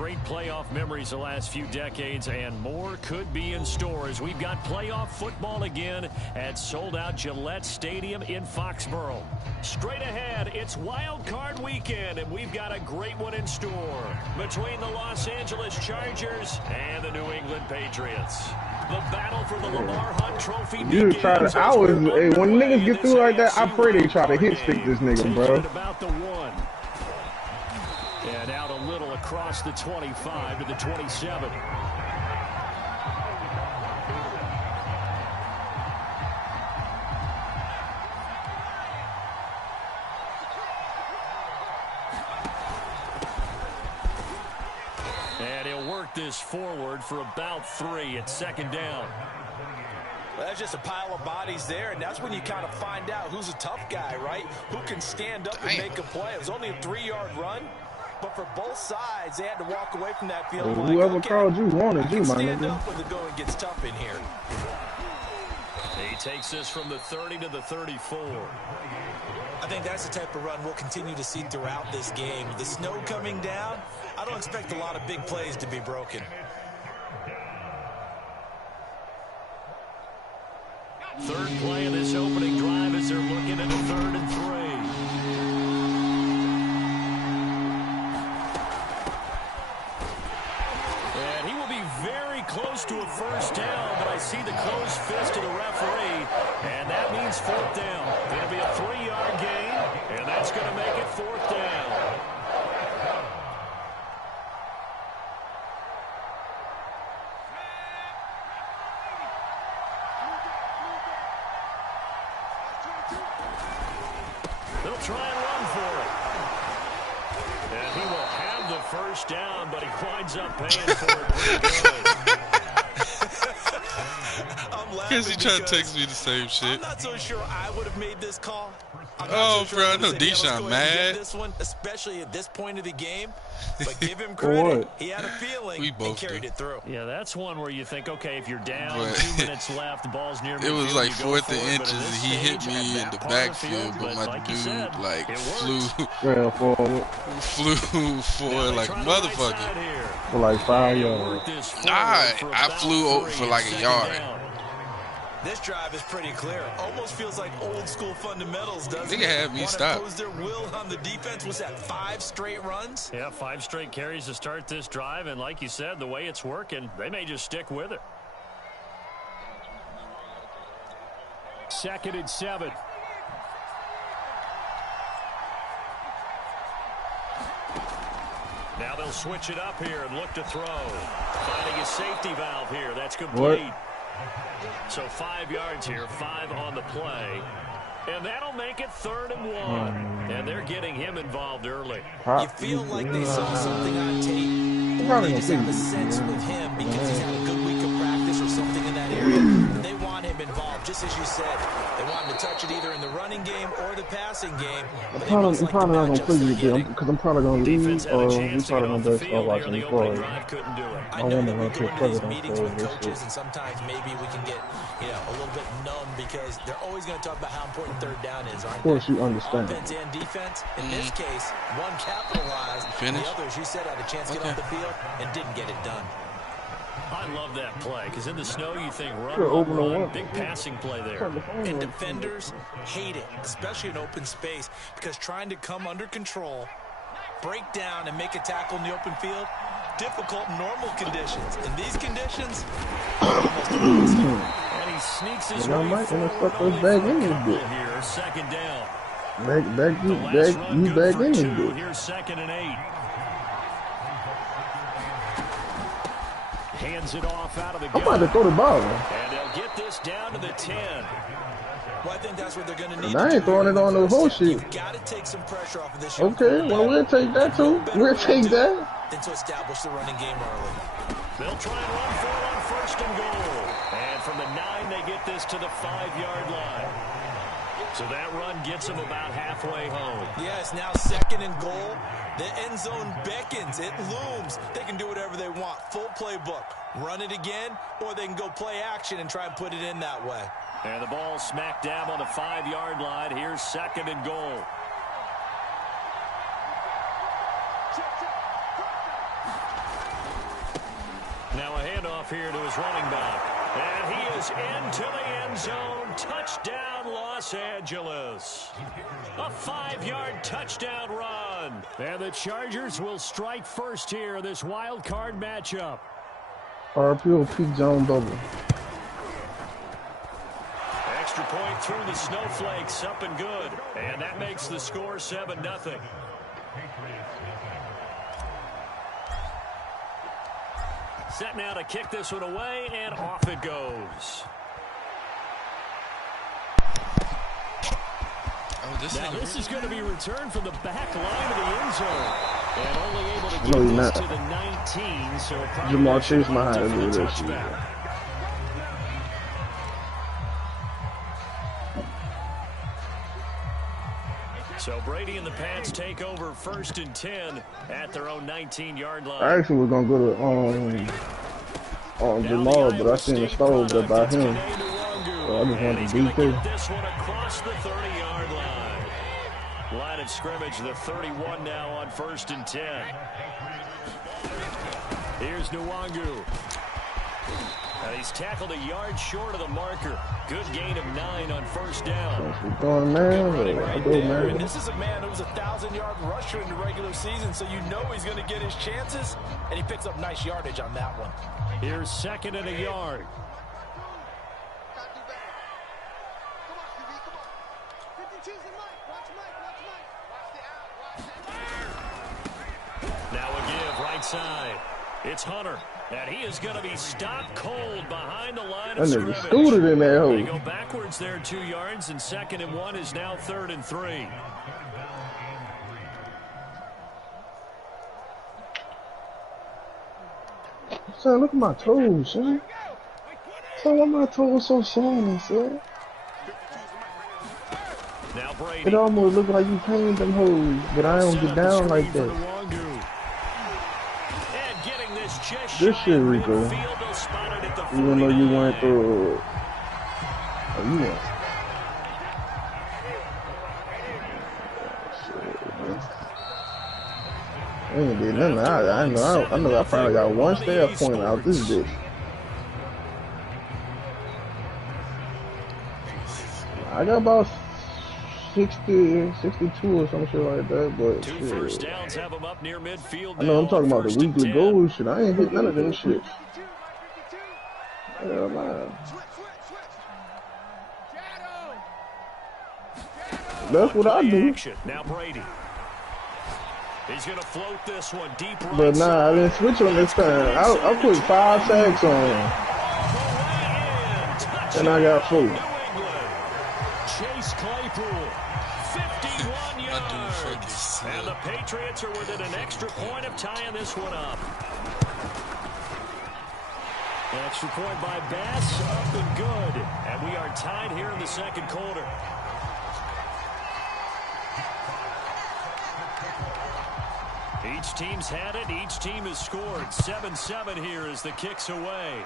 great playoff memories the last few decades, and more could be in store as we've got playoff football again at sold-out Gillette Stadium in Foxborough. Straight ahead, it's Wild Card Weekend, and we've got a great one in store between the Los Angeles Chargers and the New England Patriots. The battle for the Lamar Hunt Trophy. You try to, when niggas get through like that, I pray they try to hit stick this nigga, bro. About the one. And out a little across the 25 to the 27. And he'll work this forward for about 3 at second down. Well, that's just a pile of bodies there, and that's when you kind of find out who's a tough guy, right? Who can stand up and make a play. It was only a 3-yard run, but for both sides, they had to walk away from that field. Well, whoever called you wanted you, my nigga. Stand up when the going gets tough in here. He takes this from the 30 to the 34. I think that's the type of run we'll continue to see throughout this game. With the snow coming down, I don't expect a lot of big plays to be broken. Third play of this opening drive as they're looking at a 3rd and 3. And he will be very close to a first down, but I see the closed fist of the referee, and that means 4th down. Going to be a 3-yard gain, and that's going to make it 4th down. They'll try and run for it. And he will have the first down, but he winds up paying for it pretty good. I'm laughing because he tried to text me the same shit. I'm not so sure I would have made this call. Oh, so bro, I know Deshaun mad. This one, especially at this point of the game. But give him credit. He had a feeling and carried it through. Yeah, that's one where you think, okay, if you're down, 2 minutes left, the ball's near me. It was like 4th and inches, and he hit me in the backfield, but my dude, like, flew forward like a motherfucker. For like 5 yards. Nah, I flew over for like a yard. This drive is pretty clear. Almost feels like old school fundamentals, doesn't it? They had me stop. Their will on the defense. Was that 5 straight runs? Yeah, 5 straight carries to start this drive, and like you said, the way it's working, they may just stick with it. 2nd and 7. Now they'll switch it up here and look to throw. Finding a safety valve here. That's complete. What? So 5 yards here, 5 on the play. And that'll make it 3rd and 1. And they're getting him involved early. You feel like they saw something on tape, or they just have a sense with him because he's had a good week of practice or something in that area. And they want him involved, just as you said. They want him to touch it either in the running game or the passing game. I'm probably not going to play you again because I'm probably going to leave or we're probably going to start watching the play. I know that we go into these meetings with coaches, and sometimes maybe we can get a little bit numb because they're always going to talk about how important 3rd down is, aren't they? Of course, you understand. Offense and defense. In this case, one capitalized, the others, you said, had a chance to get off the field and didn't get it done. I love that play because in the snow you think run, big passing play there. And defenders hate it, especially in open space, because trying to come under control, break down, and make a tackle in the open field, difficult in normal conditions. In these conditions, almost impossible. And he sneaks his way forward here, 2nd down. You back in this. Here's 2nd and 8. Hands it off out of the gun. I'm about to throw the ball. And they'll get this down to the 10. Well, I think that's what they're going to need. I ain't throwing it on the whole shit. You've got to take some pressure off of this. Okay, well, we'll take that too. We'll take that. Then to establish the running game early. They'll try and run for it on 1st and goal. And from the 9, they get this to the 5-yard line. So that run gets them about halfway home. Yes, now 2nd and goal. The end zone beckons. It looms. They can do whatever they want. Full playbook. Run it again, or they can go play action and try and put it in that way. And the ball smack dab on the 5-yard line. Here's 2nd and goal. Now a handoff here to his running back. And he is into the end zone. Touchdown, Los Angeles. A 5-yard touchdown run. And the Chargers will strike first here in this wild card matchup. RPO Pete Jones double. Extra point through the snowflakes, up and good. And that makes the score 7-0. Set now to kick this one away, and off it goes. Now this is going to be returned from the back line of the end zone. And only able to get this to the 19, so Jamar Chase might have to do this. So Brady and the Pats take over 1st and 10 at their own 19-yard line. I actually was gonna go to Jamal, but I seen the stove up by him. So I just wanted to DK. This one across the 30-yard line. Line of scrimmage, the 31 now on 1st and 10. Here's Nwangu. And he's tackled a yard short of the marker. Good gain of 9 on 1st down. Going, man. And this is a man who was a 1,000-yard rusher in the regular season, so you know he's going to get his chances, and he picks up nice yardage on that one. Here's 2nd and a yard. Now a give right side. It's Hunter. And he is going to be stopped cold behind the line of scrimmage. Scooted in that hole. They go backwards there 2 yards, and 2nd and 1 is now 3rd and 3. Son, look at my toes, son. Son, why my toes so shiny, son? Now Brady. It almost look like you painted them hoes, but I don't get down like that. This shit, Rico. Even though you went through. Oh, you went. I ain't did nothing. I know I probably got one staff point out this bitch. I got about 60, 62 or some shit like that, but 2 first downs have him up near midfield. I know I'm talking about the weekly goals shit. I ain't hit none of them shit. Hell man. That's what I do. Now Brady. He's gonna float this one deep right. But nah, I didn't switch on this time. I put 5 sacks on him. And I got 4. Chase Claypool, 51 yards. And the Patriots are within an extra point of tying this one up. Extra point by Bass, up and good. And we are tied here in the 2nd quarter. Each team's had it. Each team has scored. 7-7 here as the kick's away.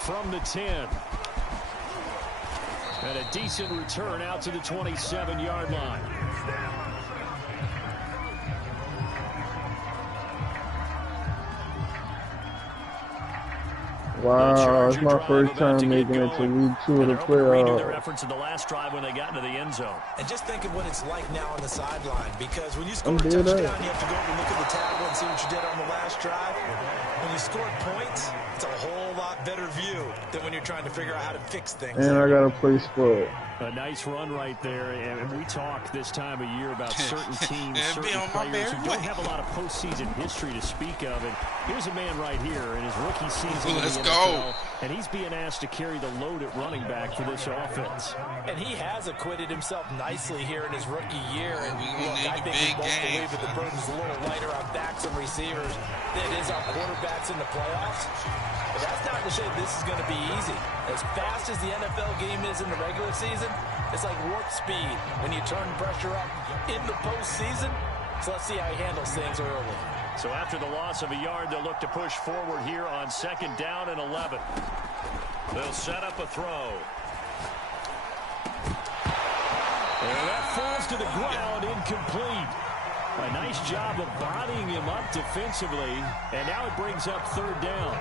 From the 10. And a decent return out to the 27-yard line. Wow, it's my first time making it to week 2 of the playoffs. Their efforts in the last drive when they got into the end zone. And just think of what it's like now on the sideline, because when you score a touchdown, you have to go over and look at the table and see what you did on the last drive. When you scored points, it's a whole lot better view than when you're trying to figure out how to fix things. And I got to play sport. A nice run right there, and we talk this time of year about certain teams, certain players who don't have a lot of postseason history to speak of. And here's a man right here in his rookie season in the NFL, and he's being asked to carry the load at running back for this offense. And he has acquitted himself nicely here in his rookie year. And look, I think we both believe that the burden's a little lighter on backs and receivers than it is on quarterbacks in the playoffs. But that's not to say this is going to be easy. As fast as the NFL game is in the regular season, it's like warp speed when you turn pressure up in the postseason. So let's see how he handles things early. So after the loss of a yard, they'll look to push forward here on 2nd down and 11. They'll set up a throw. And that falls to the ground, incomplete. A nice job of bodying him up defensively, and now it brings up third down.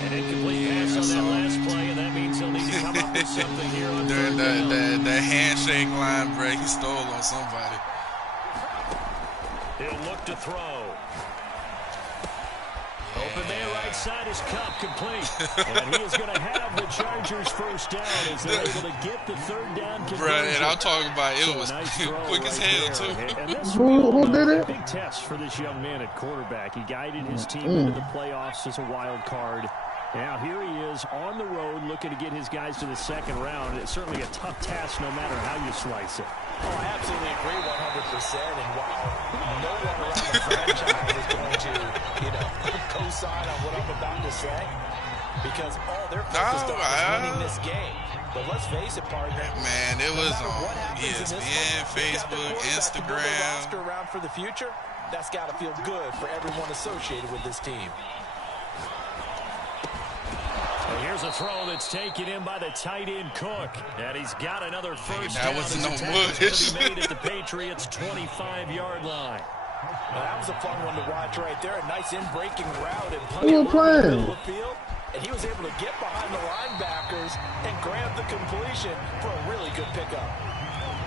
An incomplete pass on that last play, and that means he'll need to come up with something here on third down. The handshake line break he stole on somebody. He'll look to throw. Open man right side is Kupp, complete. And he is going to have the Chargers first down as they're able to get the third down conversion. Bruh, and I'm talking about it was quick as hell, too. And this Who did it? Big test for this young man at quarterback. He guided his team into the playoffs as a wild card. Now here he is on the road looking to get his guys to the second round. It's certainly a tough task no matter how you slice it. Oh, I absolutely agree 100%. And while no one around the franchise is going to, co-sign on what I'm about to say, because all they're focused on is winning this game. But let's face it, partner. Man, it was on ESPN, Facebook, Instagram. Around for the future, that's got to feel good for everyone associated with this team. And here's a throw that's taken in by the tight end Cook. And he's got another first that down. wasn't no Bush. Made at the Patriots' 25-yard line. Well, that was a fun one to watch right there. A nice in-breaking route and Who was playing? The field, and he was able to get behind the linebackers and grab the completion for a really good pickup.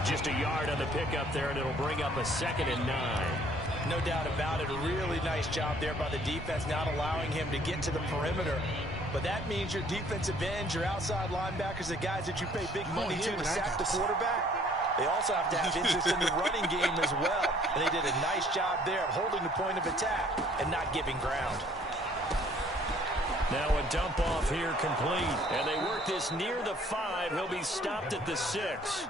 Just a yard on the pickup there, and it'll bring up a 2nd and 9. No doubt about it. A really nice job there by the defense, not allowing him to get to the perimeter. But that means your defensive ends, your outside linebackers, the guys that you pay big money to sack the quarterback, they also have to have interest in the running game as well. And they did a nice job there of holding the point of attack and not giving ground. Now a dump off here complete. And they work this near the 5. He'll be stopped at the 6.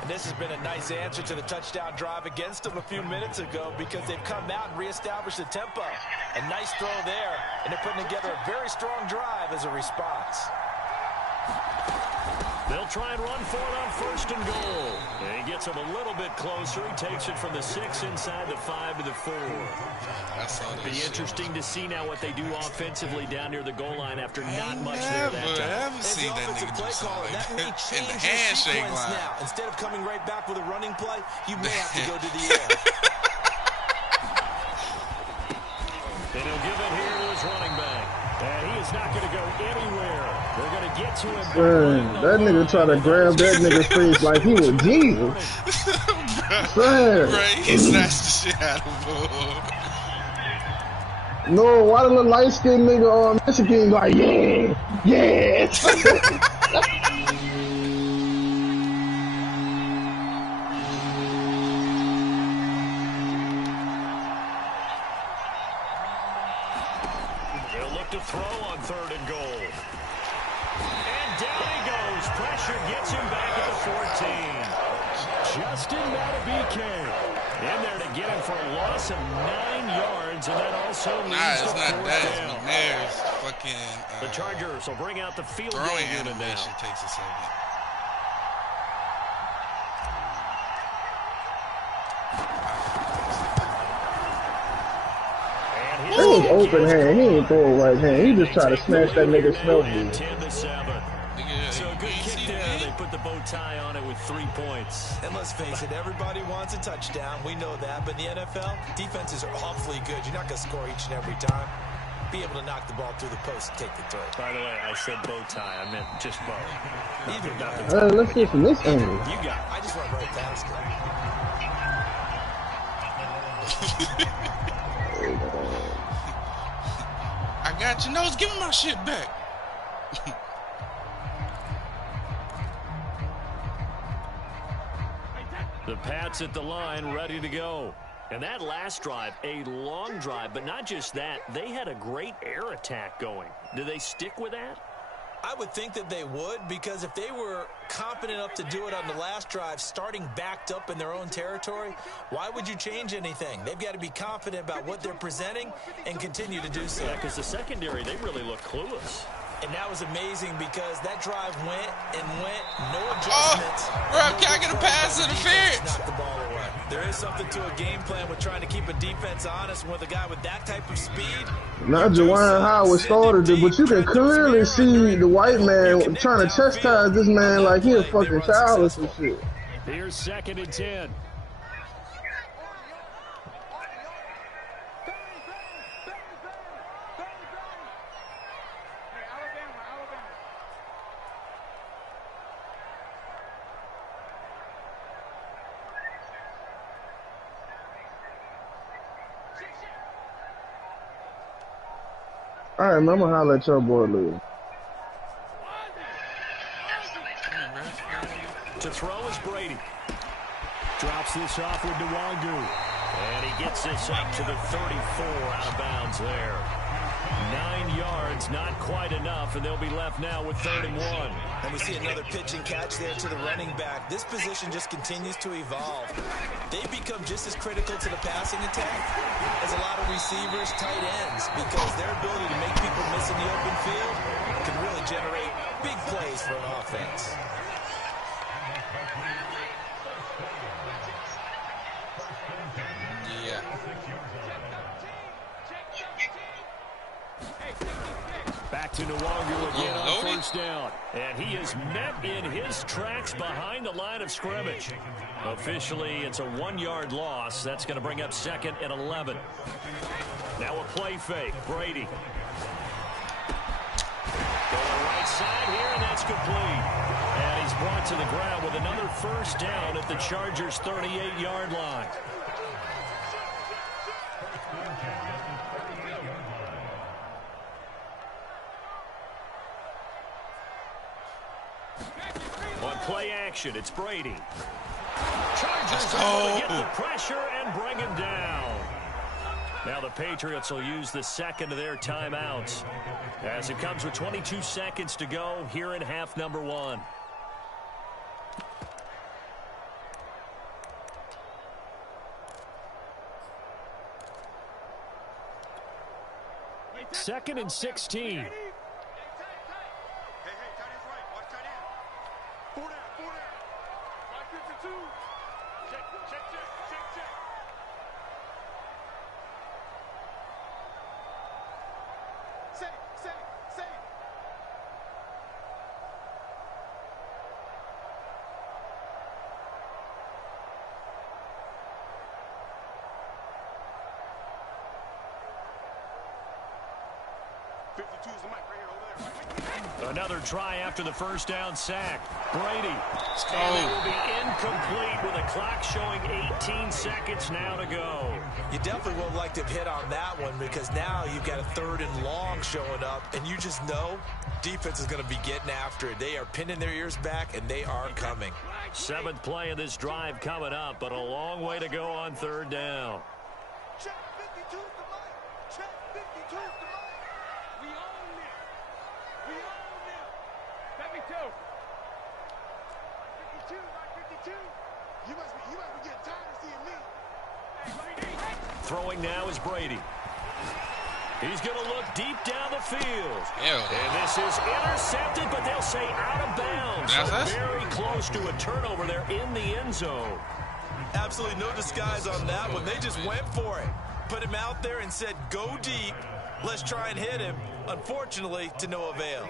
And this has been a nice answer to the touchdown drive against them a few minutes ago because they've come out and reestablished the tempo. A nice throw there, and they're putting together a very strong drive as a response. They'll try and run for it on 1st and goal. And he gets him a little bit closer. He takes it from the 6 inside the 5 to the 4. Be interesting to see now what they do offensively down near the goal line after not much there that time. I haven't seen that nigga do something like that in the handshake line. Now, instead of coming right back with a running play, you may have to go to the air. And he'll give it here to his running back. And he is not going to go anywhere. They're going to get to him. Man, that nigga tried to grab that nigga's face like he was Jesus. Right, he snatched the shit out of him. No, why the little light-skinned nigga on Michigan like, yeah. He'll look to throw on 3rd and goal. And down he goes. Pressure gets him back at the 14. Justin Madubuike in there to get him for a loss of 9 yards, and that also leads it's to not 4th that. down. It's McNair's fucking The Chargers will bring out the field goal throwing unit animation now. takes a second. It was open hand. He ain't throw it right hand. He just tried to smash that nigga's snow. 10-7. So a good kick there. They put the bow tie on it with 3 points. And let's face it, everybody wants a touchdown. We know that. But in the NFL, defenses are awfully good. You're not going to score each and every time. Be able to knock the ball through the post and take the throw. By the way, I said bow tie. I meant just bow. Let's see from this angle. You got it. I just went right past it. I got your nose. Give me my shit back. The Pats at the line, ready to go. And that last drive, a long drive, but not just that. They had a great air attack going. Do they stick with that? I would think that they would, because if they were confident enough to do it on the last drive, starting backed up in their own territory, why would you change anything? They've got to be confident about what they're presenting and continue to do so. Yeah, because the secondary, they really look clueless. And that was amazing because that drive went and went, no adjustments. Ref, can I get a pass interference? Knock the ball away. There is something to a game plan with trying to keep a defense honest with a guy with that type of speed. Not Juwan Howard started it, but you can clearly see the white man trying to chastise this man like he a fucking child or some shit. Here's 2nd and 10. All right, man, I'm gonna holler at your boy, Lou. To throw is Brady. Drops this off with Nwangu. And he gets this up to the 34 out of bounds there. 9 yards, not quite enough, and they'll be left now with 3rd and 1. And we see another pitch and catch there to the running back. This position just continues to evolve. They become just as critical to the passing attack as a lot of receivers, tight ends, because their ability to make people miss in the open field can really generate big plays for an offense. Yeah. Back to Nwangu again on 1st down. And he is met in his tracks behind the line of scrimmage. Officially, it's a 1-yard loss. That's going to bring up 2nd and 11. Now a play fake. Brady. Going right side here, and that's complete. And he's brought to the ground with another 1st down at the Chargers' 38-yard line. On play action, it's Brady. Chargers able to get the pressure and bring him down. Now the Patriots will use the 2nd of their timeouts as it comes with 22 seconds to go here in half number 1. Second and 16. Another try after the 1st down sack. Brady. And it will be incomplete with a clock showing 18 seconds now to go. You definitely would like to hit on that one because now you've got a 3rd and long showing up, and you just know defense is going to be getting after it. They are pinning their ears back, and they are coming. 7th play of this drive coming up, but a long way to go on 3rd down. Check 52's the line. Check 52's the line. We own it. We own it. 72. 52, not 52. You must be getting tired of seeing me. Throwing now is Brady. He's going to look deep down the field. Ew. And this is intercepted, but they'll say out of bounds. So very close to a turnover there in the end zone. Absolutely no disguise on that one. They just went for it. Put him out there and said, go deep. Let's try and hit him. Unfortunately, to no avail.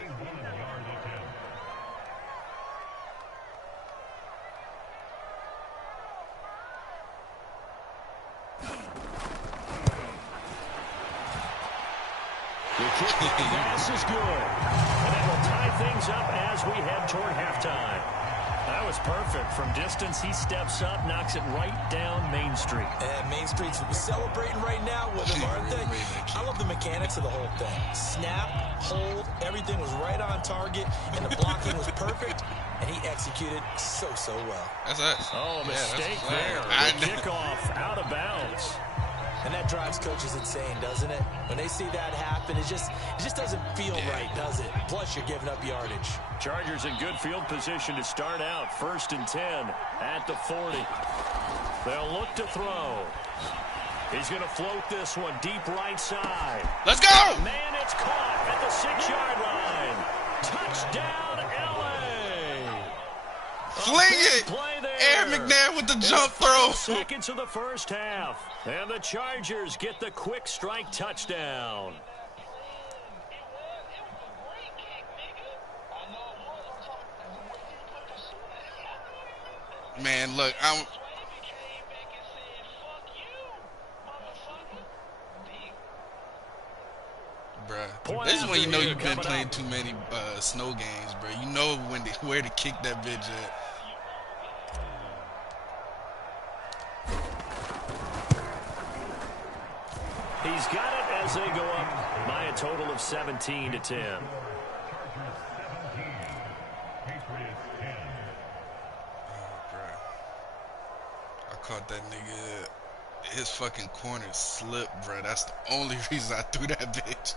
The kick pass is good. And that will tie things up as we head toward halftime. That was perfect. From distance, he steps up, knocks it right down Main Street. And Main Street's celebrating right now with him, aren't they? I love the mechanics of the whole thing. Snap, hold, everything was right on target, and the blocking was perfect, and he executed so well. That's us. Oh, mistake there. The kickoff out of bounds. And that drives coaches insane, doesn't it? When they see that happen, it just doesn't feel right, does it? Plus, you're giving up yardage. Chargers in good field position to start out. 1st and 10 at the 40. They'll look to throw. He's going to float this one deep right side. Let's go! Man, it's caught at the 6-yard line. Touchdown, L.A. Fling it! Air McNair with the jump throw. Seconds of the first half. And the Chargers get the quick strike touchdown. Man, look, bruh, this is when you know you've been playing too many snow games, bro. You know where to kick that bitch at. He's got it as they go up by a total of 17-10. Caught that nigga, his fucking corner slipped, bro. That's the only reason I threw that bitch.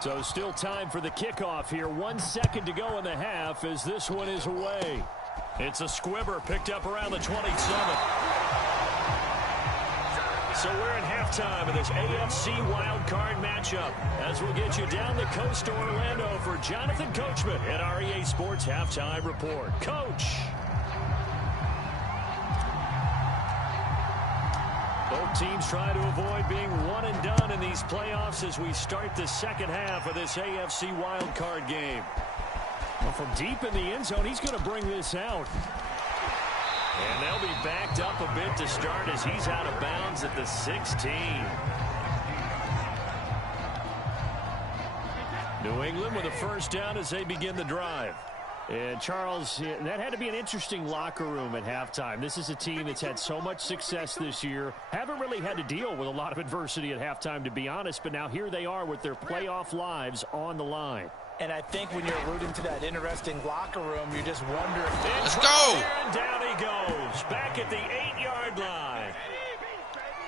So still time for the kickoff here. 1 second to go in the half as this one is away. It's a squibber picked up around the 27. So we're at halftime of this AFC wildcard matchup as we'll get you down the coast to Orlando for Jonathan Coachman at our EA Sports Halftime Report. Coach. Both teams try to avoid being one and done in these playoffs as we start the second half of this AFC wildcard game. Well, from deep in the end zone, he's going to bring this out. And they'll be backed up a bit to start as he's out of bounds at the 16. New England with a first down as they begin the drive. And Charles, that had to be an interesting locker room at halftime. This is a team that's had so much success this year. Haven't really had to deal with a lot of adversity at halftime, to be honest. But now here they are with their playoff lives on the line. And I think when you're alluding to that interesting locker room, you just wonder if... Let's go! And down he goes, back at the 8-yard line.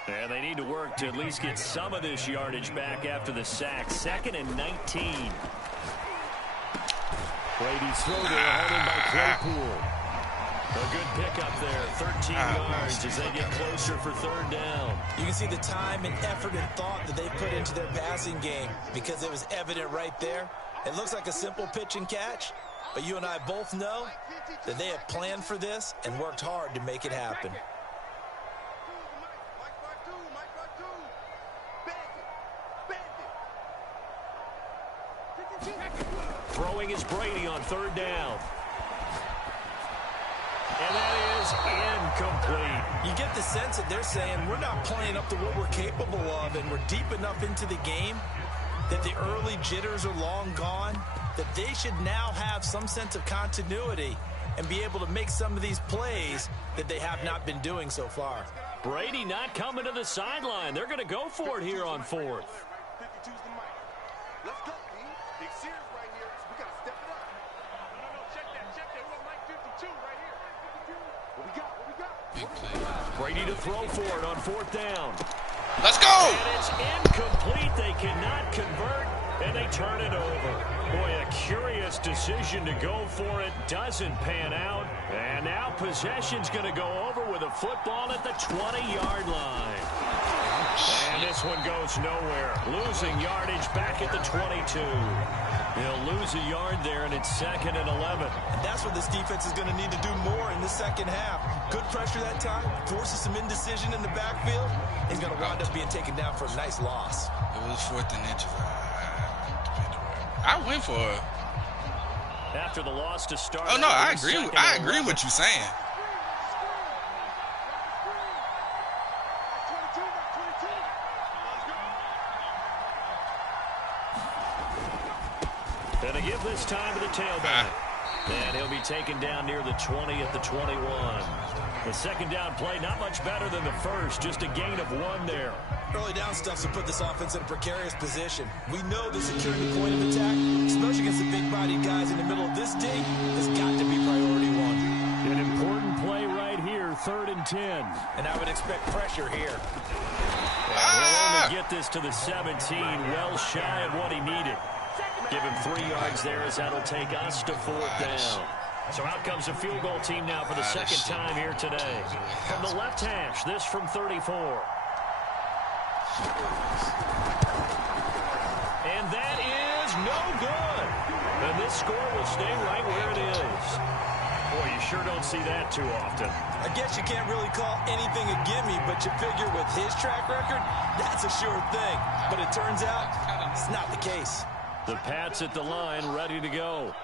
And they need to work to at least get some of this yardage back after the sack. 2nd and 19. Brady's throw there, held in by Claypool. A good pickup there, 13 yards as they get closer for 3rd down. You can see the time and effort and thought that they put into their passing game because it was evident right there. It looks like a simple pitch and catch, but you and I both know that they have planned for this and worked hard to make it happen. Throwing is Brady on 3rd down. And that is incomplete. You get the sense that they're saying we're not playing up to what we're capable of, and we're deep enough into the game that the early jitters are long gone, that they should now have some sense of continuity and be able to make some of these plays that they have not been doing so far. Brady not coming to the sideline. They're going to go for it here on 4th. Let's go, B. Big Sears right here. We got to step it up. No, check that. We want Mike 52 right here. What we got? Big play. Brady to throw for it on 4th down. Let's go! And it's incomplete. They cannot convert, and they turn it over. Boy, a curious decision to go for it. Doesn't pan out. And now possession's going to go over with a football at the 20-yard line. And this one goes nowhere. Losing yardage back at the 22. They'll lose a yard there, and it's 2nd and 11. And that's what this defense is going to need to do more in the second half. Good pressure that time, forces some indecision in the backfield. He's going to wind up being taken down for a nice loss. It was 4th and inches. I went for it. After the loss to start. Oh, no, I agree with what you're saying. And to give this time to the tailback. And he'll be taken down near the 20 at the 21. The second down play, not much better than the first, just a gain of 1 there. Early down stuff's to put this offense in a precarious position. We know the security point of attack, especially against the big-bodied guys in the middle of this dig, has got to be priority 1. An important play right here, 3rd and 10. And I would expect pressure here. And he'll only get this to the 17, well shy of what he needed. Give him 3 yards there as that'll take us to 4th down. So out comes the field goal team now for the second time here today. From the left hash, this from 34. And that is no good. And this score will stay right where it is. Boy, you sure don't see that too often. I guess you can't really call anything a gimme, but you figure with his track record, that's a sure thing. But it turns out it's not the case. The Pats at the line, ready to go.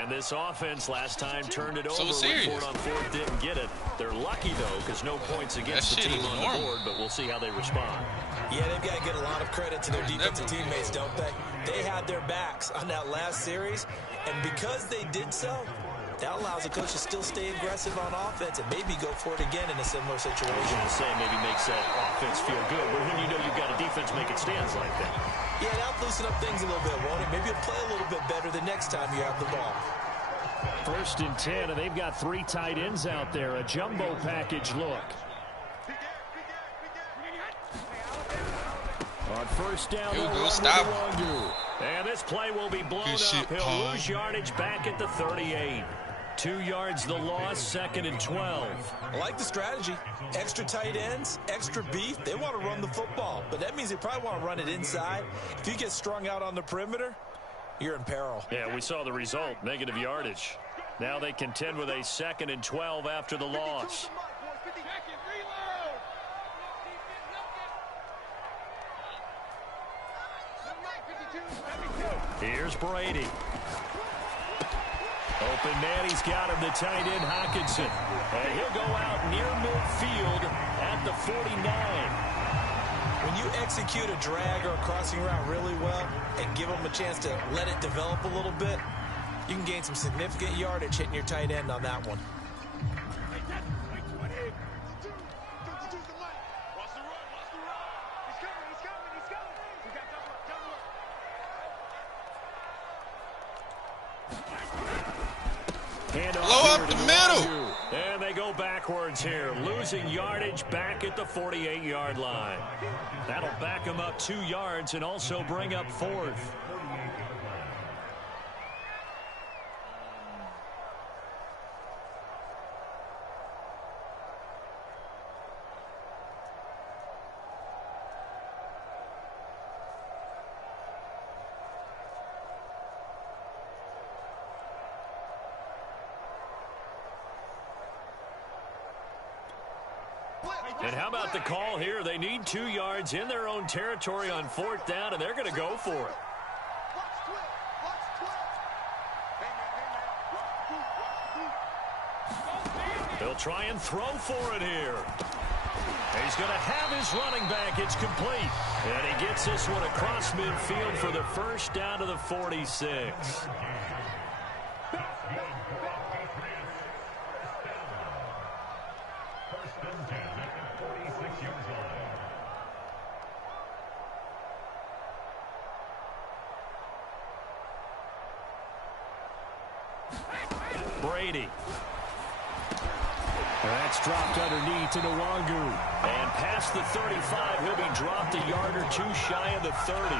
And this offense last time turned it over. Went for it on 4th, didn't get it. They're lucky, though, because no points against the team on the board, but we'll see how they respond. Yeah, they've got to get a lot of credit to their defensive teammates, don't they? They had their backs on that last series, and because they did so, that allows the coach to still stay aggressive on offense and maybe go for it again in a similar situation. I was going to say maybe makes that offense feel good, but when you know you've got a defense make it stands like that. Yeah, that'll loosen up things a little bit, won't it? Maybe you'll play a little bit better the next time you have the ball. 1st and 10, and they've got 3 tight ends out there. A jumbo package look. On 1st down, and this play will be blown up. He'll lose yardage back at the 38. 2 yards the loss, 2nd and 12. I like the strategy. Extra tight ends, extra beef. They want to run the football, but that means they probably want to run it inside. If you get strung out on the perimeter, you're in peril. Yeah, we saw the result, negative yardage. Now they contend with a 2nd and 12 after the loss. Here's Brady. Open man, he's got him, the tight end, Hockenson. And he'll go out near midfield at the 49. When you execute a drag or a crossing route really well and give them a chance to let it develop a little bit, you can gain some significant yardage hitting your tight end on that one. Blow up the middle. And they go backwards here, losing yardage back at the 48-yard line. That'll back them up 2 yards and also bring up 4th. And how about the call here? They need 2 yards in their own territory on 4th down, and they're going to go for it. They'll try and throw for it here. He's going to have his running back. It's complete. And he gets this one across midfield for the 1st down to the 46. Brady. That's dropped underneath to Nwangu. And past the 35, he'll be dropped a yard or 2 shy of the 30.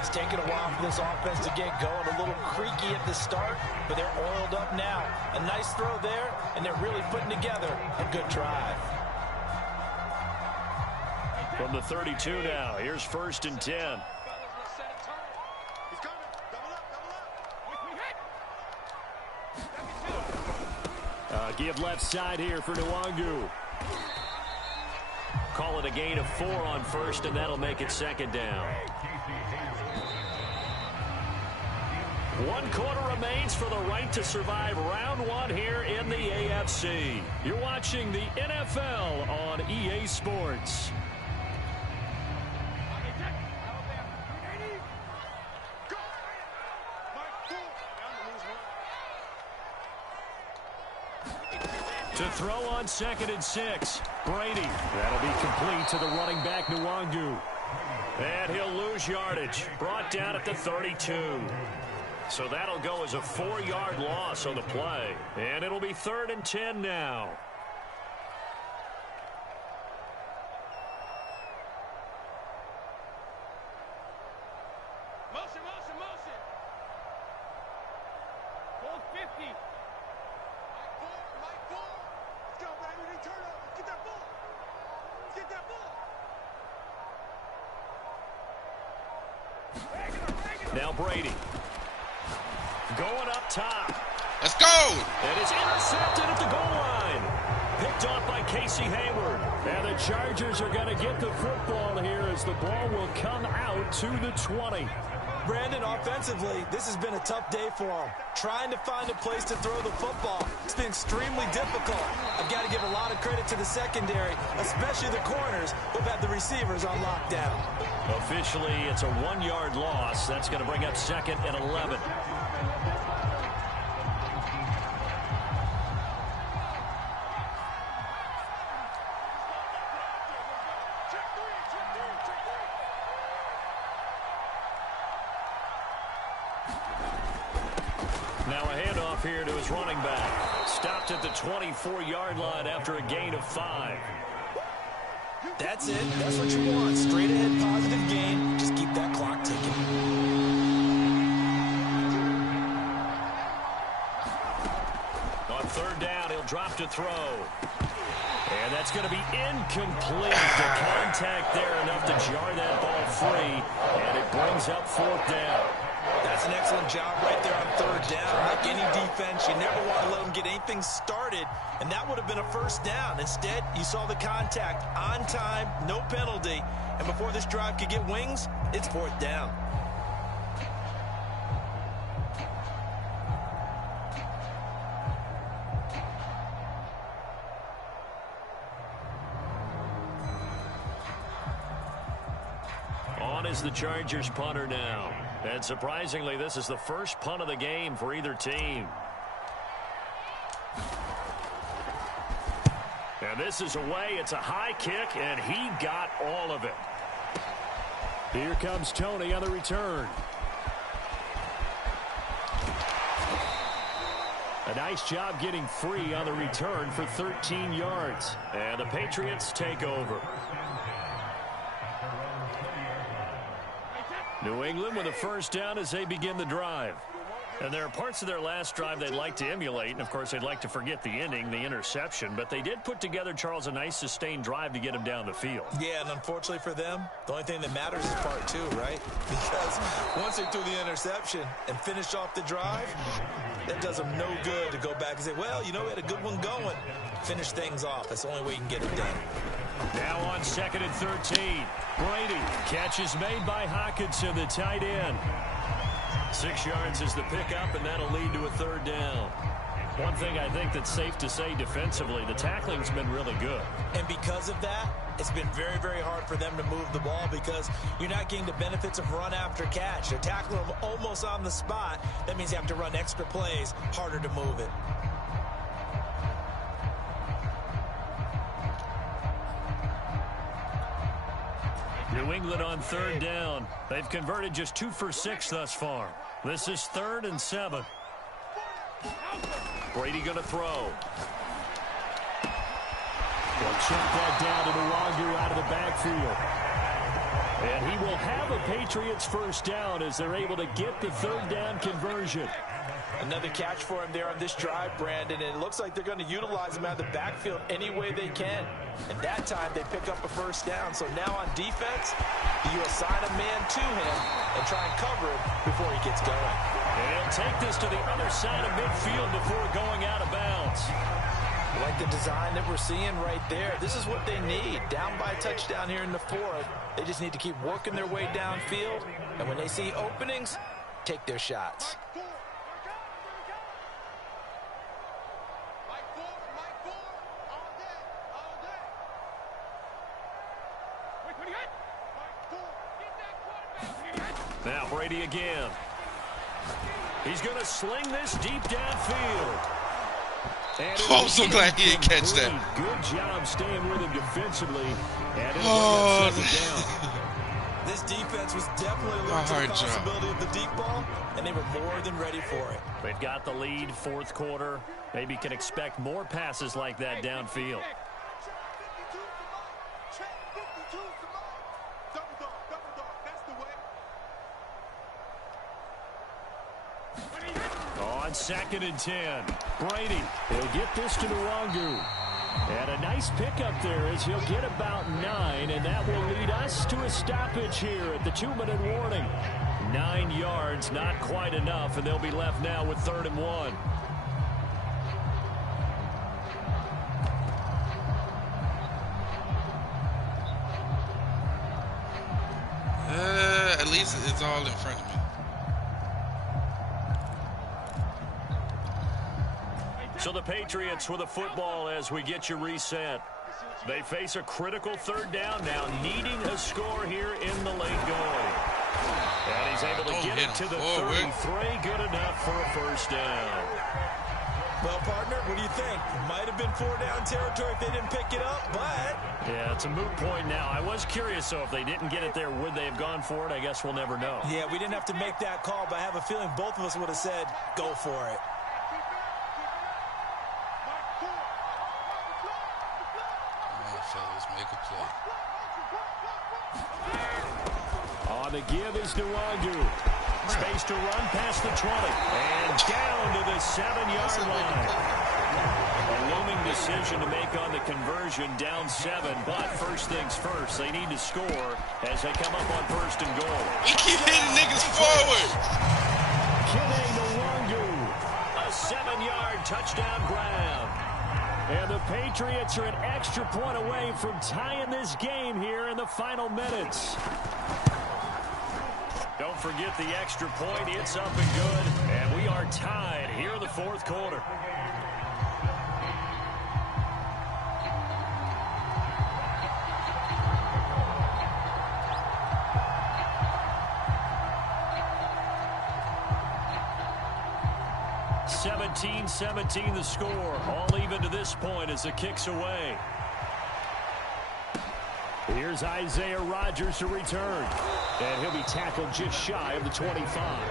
It's taken a while for this offense to get going. A little creaky at the start, but they're oiled up now. A nice throw there, and they're really putting together a good drive. From the 32 now, here's 1st and 10. Give left side here for Nwangu. Call it a gain of 4 on 1st, and that'll make it 2nd down. 1 quarter remains for the right to survive round 1 here in the AFC. You're watching the NFL on EA Sports. To throw on 2nd and 6. Brady. That'll be complete to the running back, Nwangu. And he'll lose yardage. Brought down at the 32. So that'll go as a 4-yard loss on the play. And it'll be 3rd and 10 now. Now Brady. Going up top. Let's go! And it's intercepted at the goal line. Picked off by Casey Hayward. And the Chargers are going to get the football here as the ball will come out to the 20. Brandon, offensively, this has been a tough day for him. Trying to find a place to throw the football. It's been extremely difficult. I've got to give a lot of credit to the secondary, especially the corners who've had the receivers on lockdown. Officially, it's a 1-yard loss. That's going to bring up 2nd and 11. Now a handoff here to his running back. Stopped at the 24-yard line after a gain of 5. That's it. That's what you want. Straight ahead, positive gain. Just keep that clock ticking. On 3rd down, he'll drop to throw. And that's going to be incomplete. The contact there enough to jar that ball free. And it brings up 4th down. That's an excellent job right there on 3rd down. Like any defense, you never want to let them get anything started, and that would have been a 1st down. Instead, you saw the contact on time, no penalty, and before this drive could get wings, it's 4th down. On is the Chargers punter now. And surprisingly, this is the first punt of the game for either team. And this is away. It's a high kick, and he got all of it. Here comes Tony on the return. A nice job getting free on the return for 13 yards. And the Patriots take over. New England with a 1st down as they begin the drive. And there are parts of their last drive they'd like to emulate. And, of course, they'd like to forget the ending, the interception. But they did put together, Charles, a nice sustained drive to get him down the field. Yeah, and unfortunately for them, the only thing that matters is part 2, right? Because once they threw the interception and finished off the drive, that does them no good to go back and say, well, you know, we had a good one going. Finish things off. That's the only way you can get it done. Now on 2nd and 13. Brady. Catch is made by Hockenson, the tight end. 6 yards is the pickup, and that'll lead to a 3rd down. One thing I think that's safe to say defensively, the tackling's been really good. And because of that, it's been very, very hard for them to move the ball because you're not getting the benefits of run after catch. They're tackling them almost on the spot. That means you have to run extra plays, harder to move it. New England on 3rd down. They've converted just 2 for 6 thus far. This is 3rd and 7. Brady going to throw. They'll check that down to Nwangu out of the backfield. And he will have a Patriots 1st down as they're able to get the 3rd down conversion. Another catch for him there on this drive, Brandon, and it looks like they're going to utilize him out of the backfield any way they can. And that time they pick up a 1st down. So now on defense, you assign a man to him and try and cover him before he gets going. And he'll take this to the other side of midfield before going out of bounds. Like the design that we're seeing right there. This is what they need. Down by a touchdown here in the 4th. They just need to keep working their way downfield. And when they see openings, take their shots. Now Brady again. He's going to sling this deep downfield. I'm so glad he didn't catch that. Good job staying with him defensively. And this defense was definitely alert to the possibility of the deep ball, and they were more than ready for it. They've got the lead, 4th quarter. Maybe can expect more passes like that downfield. On 2nd and 10, Brady. He'll get this to Nwangu. And a nice pickup there as he'll get about 9, and that will lead us to a stoppage here at the 2-minute warning. 9 yards, not quite enough, and they'll be left now with 3rd and 1. At least it's all in front of me. So the Patriots with a football as we get you reset. They face a critical 3rd down now, needing a score here in the late going. And he's able to get it to the 33. Good enough for a 1st down. Well, partner, what do you think? Might have been 4-down territory if they didn't pick it up, but... Yeah, it's a moot point now. I was curious, so if they didn't get it there, would they have gone for it? I guess we'll never know. Yeah, we didn't have to make that call, but I have a feeling both of us would have said, go for it. Fellas, make a play. On the give is Nwangu. Space to run past the 20. And down to the 7-yard line. A looming decision to make on the conversion, down 7. But first things first, they need to score as they come up on 1st and goal. We keep hitting niggas forward. Kene Nwangu. A 7-yard touchdown grab. And the Patriots are an extra point away from tying this game here in the final minutes. Don't forget the extra point. It's up and good. And we are tied here in the 4th quarter. (17-17) the score. All even to this point as the kick's away. Here's Isaiah Rodgers to return. And he'll be tackled just shy of the 25.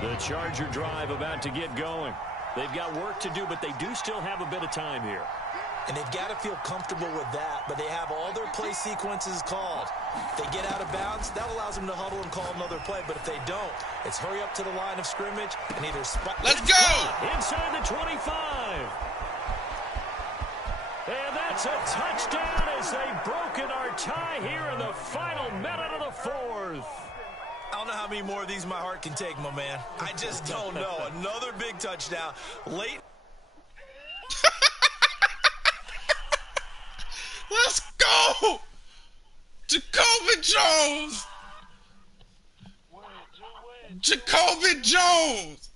The Charger drive about to get going. They've got work to do, but they do still have a bit of time here. And they've got to feel comfortable with that, but they have all their play sequences called. If they get out of bounds, that allows them to huddle and call another play, but if they don't, it's hurry up to the line of scrimmage and either spot. Let's go! Inside the 25. And that's a touchdown as they've broken our tie here in the final minute of the 4th. I don't know how many more of these my heart can take, my man. I just don't know. Another big touchdown. Late. Let's go! Jacoby Jones! Jacoby Jones!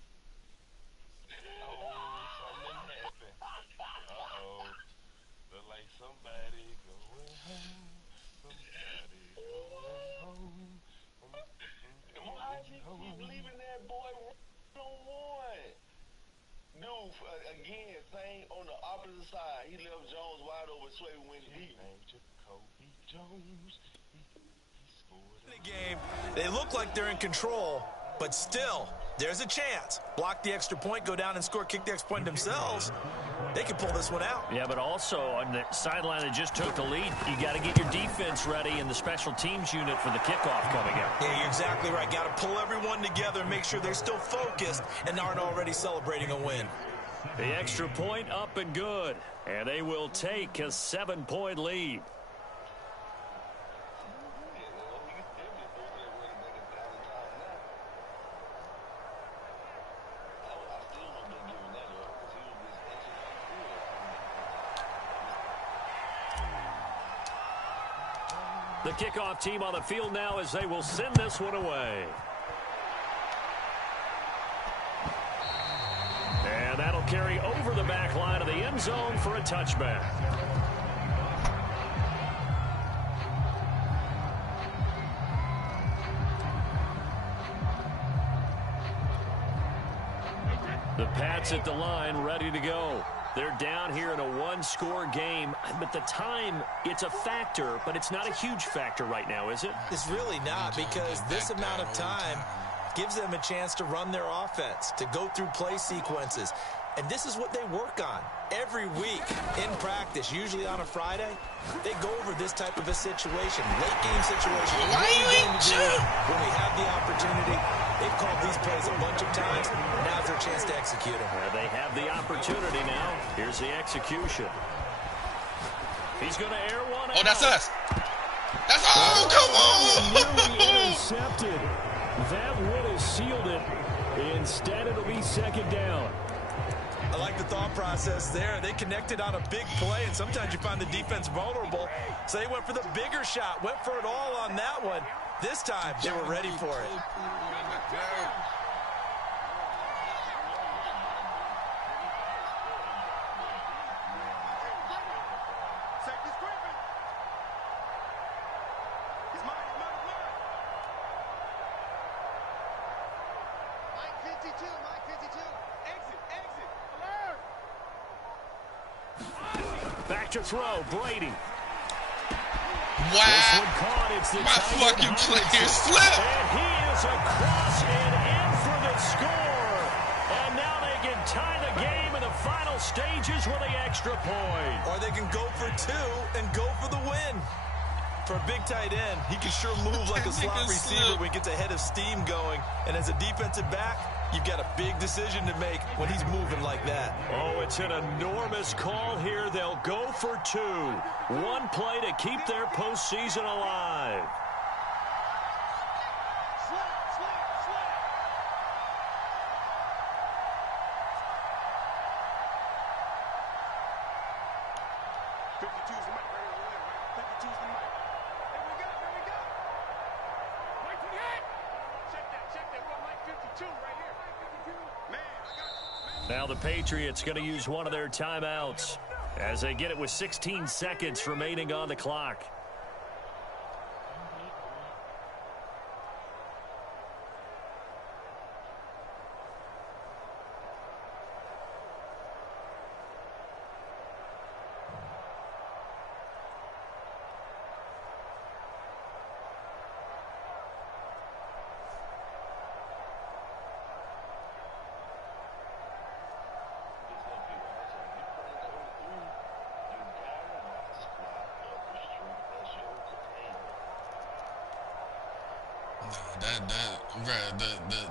Again, same on the opposite side. He left Jones wide open, Sway went deep. Jacoby Jones. He scored In the game, they look like they're in control, but still, there's a chance. Block the extra point, go down and score, kick the extra point themselves. They can pull this one out. Yeah, but also on the sideline that just took the lead, you got to get your defense ready and the special teams unit for the kickoff coming up. Yeah, you're exactly right. Got to pull everyone together and make sure they're still focused and aren't already celebrating a win. The extra point up and good, and they will take a 7-point lead. The kickoff team on the field now as they will send this one away. And that'll carry over the back line of the end zone for a touchback. The Pats at the line ready to go. They're down here in a one-score game, but the time, it's a factor, but it's not a huge factor right now, is it? It's really not, because this amount of time gives them a chance to run their offense, to go through play sequences. And this is what they work on every week in practice, usually on a Friday. They go over this type of a situation, late game situation. Why are you in jump? When we have the opportunity, they've called these plays a bunch of times. Now's their chance to execute them. They have the opportunity now. Here's the execution. He's going to air one out. Oh, that's us. That's come on. Nearly intercepted. That would have sealed it. Instead, it'll be second down. I like the thought process there. They connected on a big play, and sometimes you find the defense vulnerable. So they went for the bigger shot, went for it all on that one. This time, they were ready for it. Back to throw, Brady. Wow. This one caught. It's the My fucking player slipped. And he is across and in for the score. And now they can tie the game in the final stages with the extra point. Or they can go for two and go for the win. For a big tight end, he can sure move like a slot receiver when he gets a head of steam going. And as a defensive back, you've got a big decision to make when he's moving like that. Oh, it's an enormous call here. They'll go for two. One play to keep their postseason alive. Now the Patriots going to use one of their timeouts as they get it with 16 seconds remaining on the clock.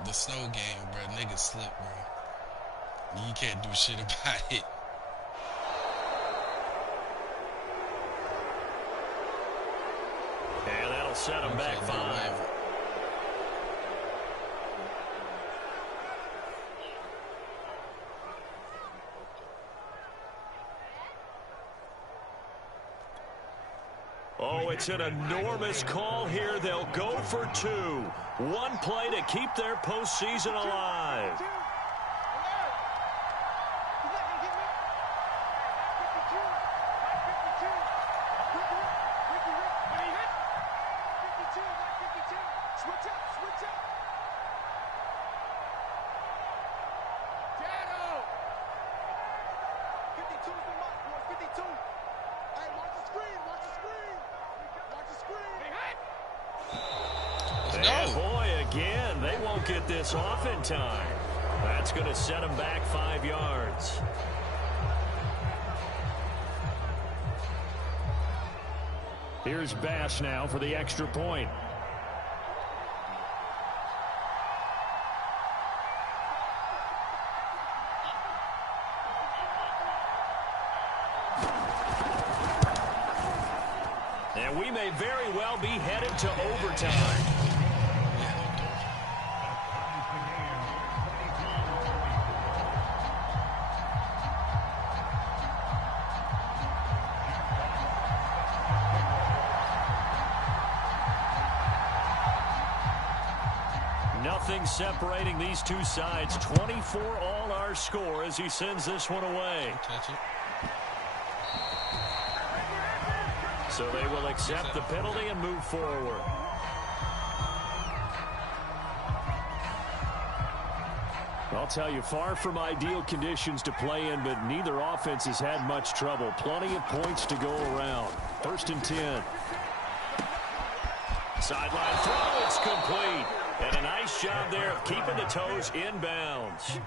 The snow game, bro. Niggas slip, bro. You can't do shit about it. And that'll set them back 5. Oh, it's an enormous call here. They'll go for two. One play to keep their postseason alive. And boy, again, they won't get this off in time. That's going to set them back 5 yards. Here's Bass now for the extra point. And we may very well be headed to overtime. Nothing separating these two sides. 24 all our score as he sends this one away. Catch it. So they will accept the penalty and move forward. I'll tell you, far from ideal conditions to play in, but neither offense has had much trouble. Plenty of points to go around. 1st and 10. Sideline throw, it's complete. And a nice job there of keeping the toes in bounds.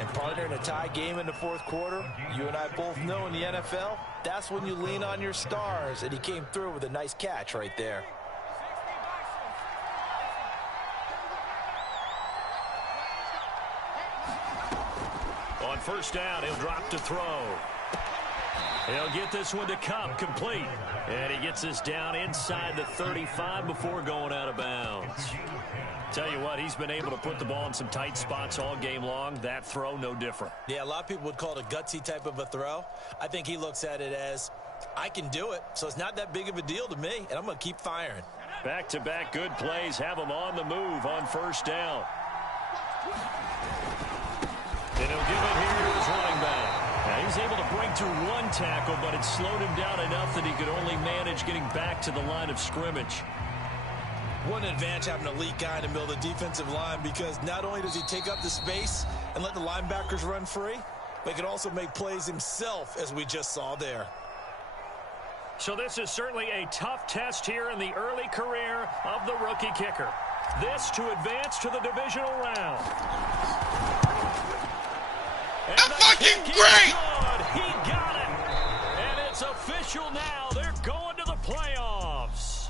And partner, in a tie game in the fourth quarter, you and I both know in the NFL, that's when you lean on your stars, and he came through with a nice catch right there. On first down, he'll drop to throw. He'll get this one to Kupp, complete. And he gets this down inside the 35 before going out of bounds. Tell you what, he's been able to put the ball in some tight spots all game long. That throw, no different. Yeah, a lot of people would call it a gutsy type of a throw. I think he looks at it as, I can do it, so it's not that big of a deal to me, and I'm going to keep firing. Back-to-back good plays have him on the move on first down. And he'll give it here to his running back. Now he's able to break through one tackle, but it slowed him down enough that he could only manage getting back to the line of scrimmage. What an advantage having an elite guy in the middle of the defensive line, because not only does he take up the space and let the linebackers run free, but he can also make plays himself, as we just saw there. So this is certainly a tough test here in the early career of the rookie kicker. This to advance to the divisional round. And I'm fucking great! Good. He got it. And it's official now. They're going to the playoffs.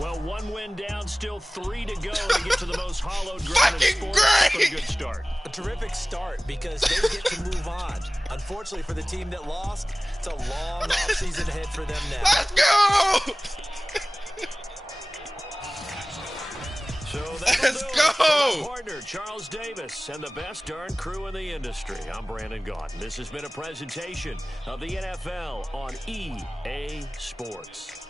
Well, one win down, still 3 to go to get to the most hollowed ground in sports. But a good start. A terrific start, because they get to move on. Unfortunately for the team that lost, it's a long offseason ahead for them now. Let's go! So Let's go! go! Partner Charles Davis and the best darn crew in the industry. I'm Brandon Gaudin. This has been a presentation of the NFL on EA Sports.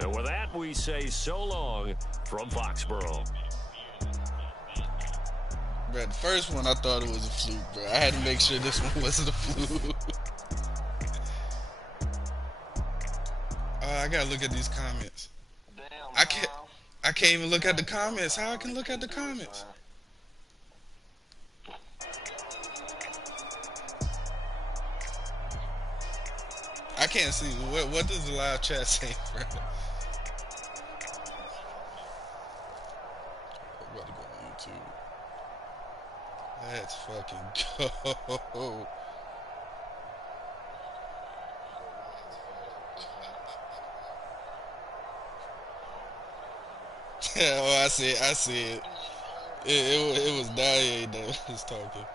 And with that, we say so long from Foxborough. Bro, the first one I thought it was a fluke, bro. I had to make sure this one wasn't a fluke. I gotta look at these comments. Damn, I can't even look at the comments. How I can look at the comments? I can't see. What does the live chat say, bro? I'm about to go on YouTube. Let's fucking go. Oh, I see it. It was Danye that was talking.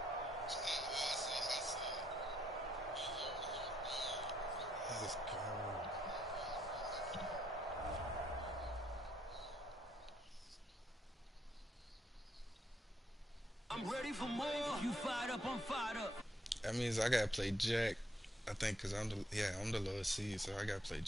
Let's go. I'm ready for more. You fired up, I'm fired up. That means I gotta play Jack. I think because I'm the lowest seed, so I gotta play Jack.